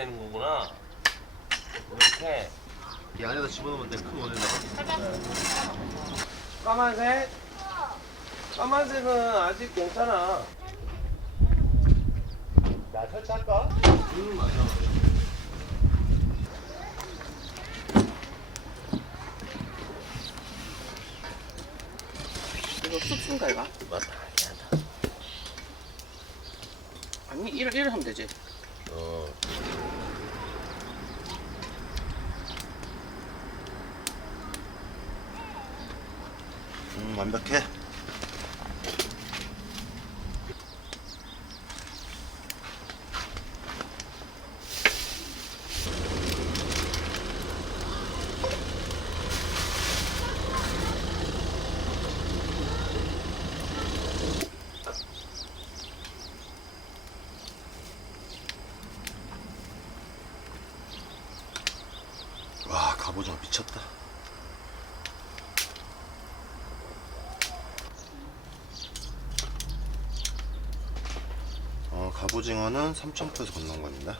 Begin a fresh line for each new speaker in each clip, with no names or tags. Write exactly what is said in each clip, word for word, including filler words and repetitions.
되는 거구나. 이렇게
이 안에다 집어넣으면 돼. 큰 원에다가.
까만색? 까만색은 아직 괜찮아.
나 설치할까?
음 맞아.
이거 쑥순가 이가?
맞다.
아니 이래 이래 하면 되지.
어.
음, 완벽해. 와, 갑오징어 미쳤다. 어, 갑오징어는 삼천 포에서 건너온 겁니다.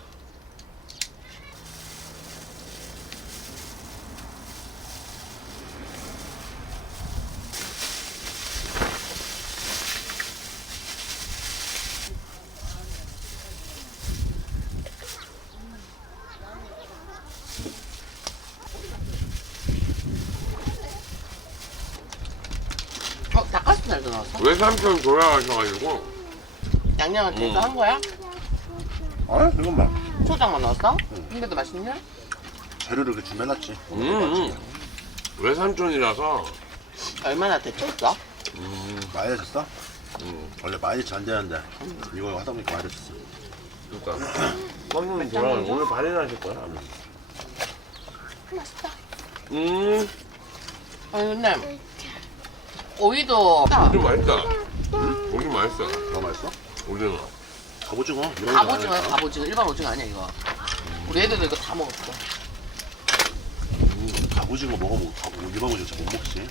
어 닭가슴살도 넣었어?
외삼촌 돌아가셔가지고
양념을 대서
음.
한 거야?
아, 이건 봐.
초장만 넣었어?
응.
근데도 맛있냐?
재료를 이렇게 준비해놨지.
음, 음. 외삼촌이라서
얼마나 데쳤어?
음,
많이 드셨어?
음.
원래 많이 안 되는데 이거 하다 보니까 많이 드셨어.
그러니까 삼촌 돌아가 오늘 발인 하실 거야.
맛있다.
음,
아니 근데 오이도
오리 맛있다. 오리 맛있어.
너무 맛있어?
오리는.
갑오징어. 이런 거
갑오징어야
많으니까.
갑오징어 일반 오징어 아니야 이거. 우리 애들도 이거 다 먹었어.
음, 갑오징어 먹어보고 가보 일반 오징어 잘 못 먹지.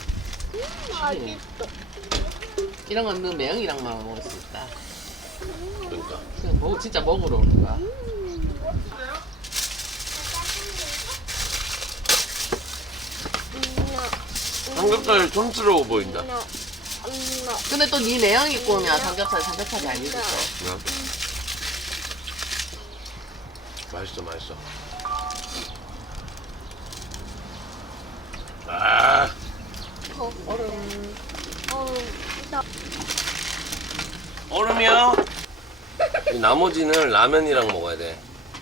이런 건 너 매형이랑만 먹을 수 있다.
그러니까.
그냥 먹 진짜 먹으러 오는 거야.
삼겹살이 촌스러워 보인다.
근데 또 네 매형이 구우면 삼겹살 삼겹살이 아니지 또.
그냥. 맛있어, 맛있어. 아,
얼음.
얼음이요? 이 나머지는 라면이랑 먹어야 돼.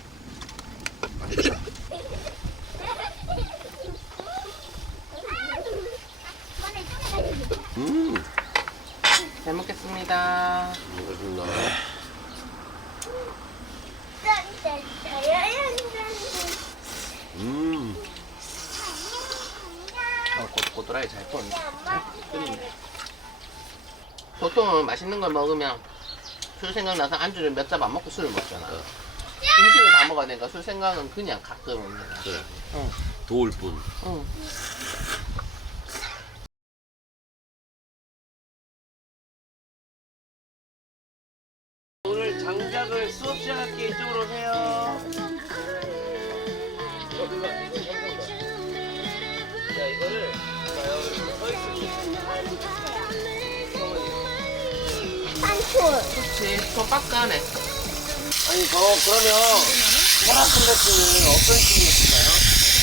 음,
잘 먹겠습니다.
먹겠습니다. 음,
어, 고, 고드라이 잘 끓네. 잘 끓네. 보통은 맛있는 걸 먹으면 술 생각나서 안주를 몇 잡 안 먹고 술을 먹잖아. 음식을 다 먹어야 되니까 술 생각은 그냥 가끔 먹는 거야.
그래.
응.
도울 뿐.
응.
오늘 장작을 수업 시작할게. 이쪽으로 오세요. 자, 이거를 봐요. 이렇게 서 있을게.
그렇지. 더 빡가네.
아니, 저 그러면 허락 컨텐츠는 어떤 식이었을까요?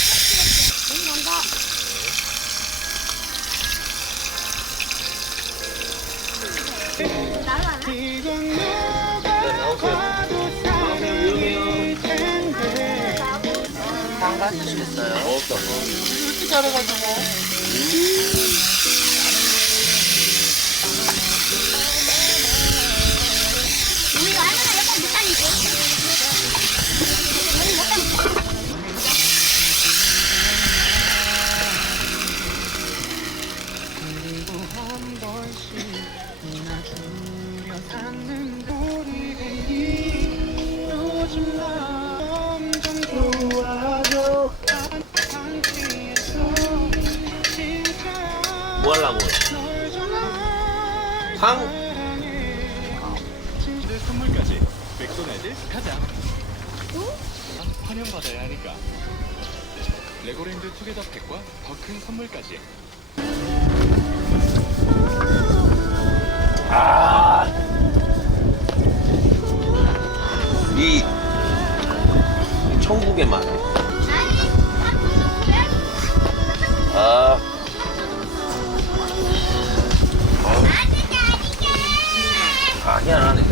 자, 나오세요. 나오세요. 위험해요.
담가 주시겠어요?
없어.
이렇게 잘해가지고.
우리가 얼마나 몇번 못하는지.
뭐 하려고? 상?
선물까지 맥도날드 가자.
응?
환영받아야 하니까. 레고랜드 투게더 팩과 더 큰 선물까지.
아, 이, 이 천국의 맛. 아, 아, 희한하네.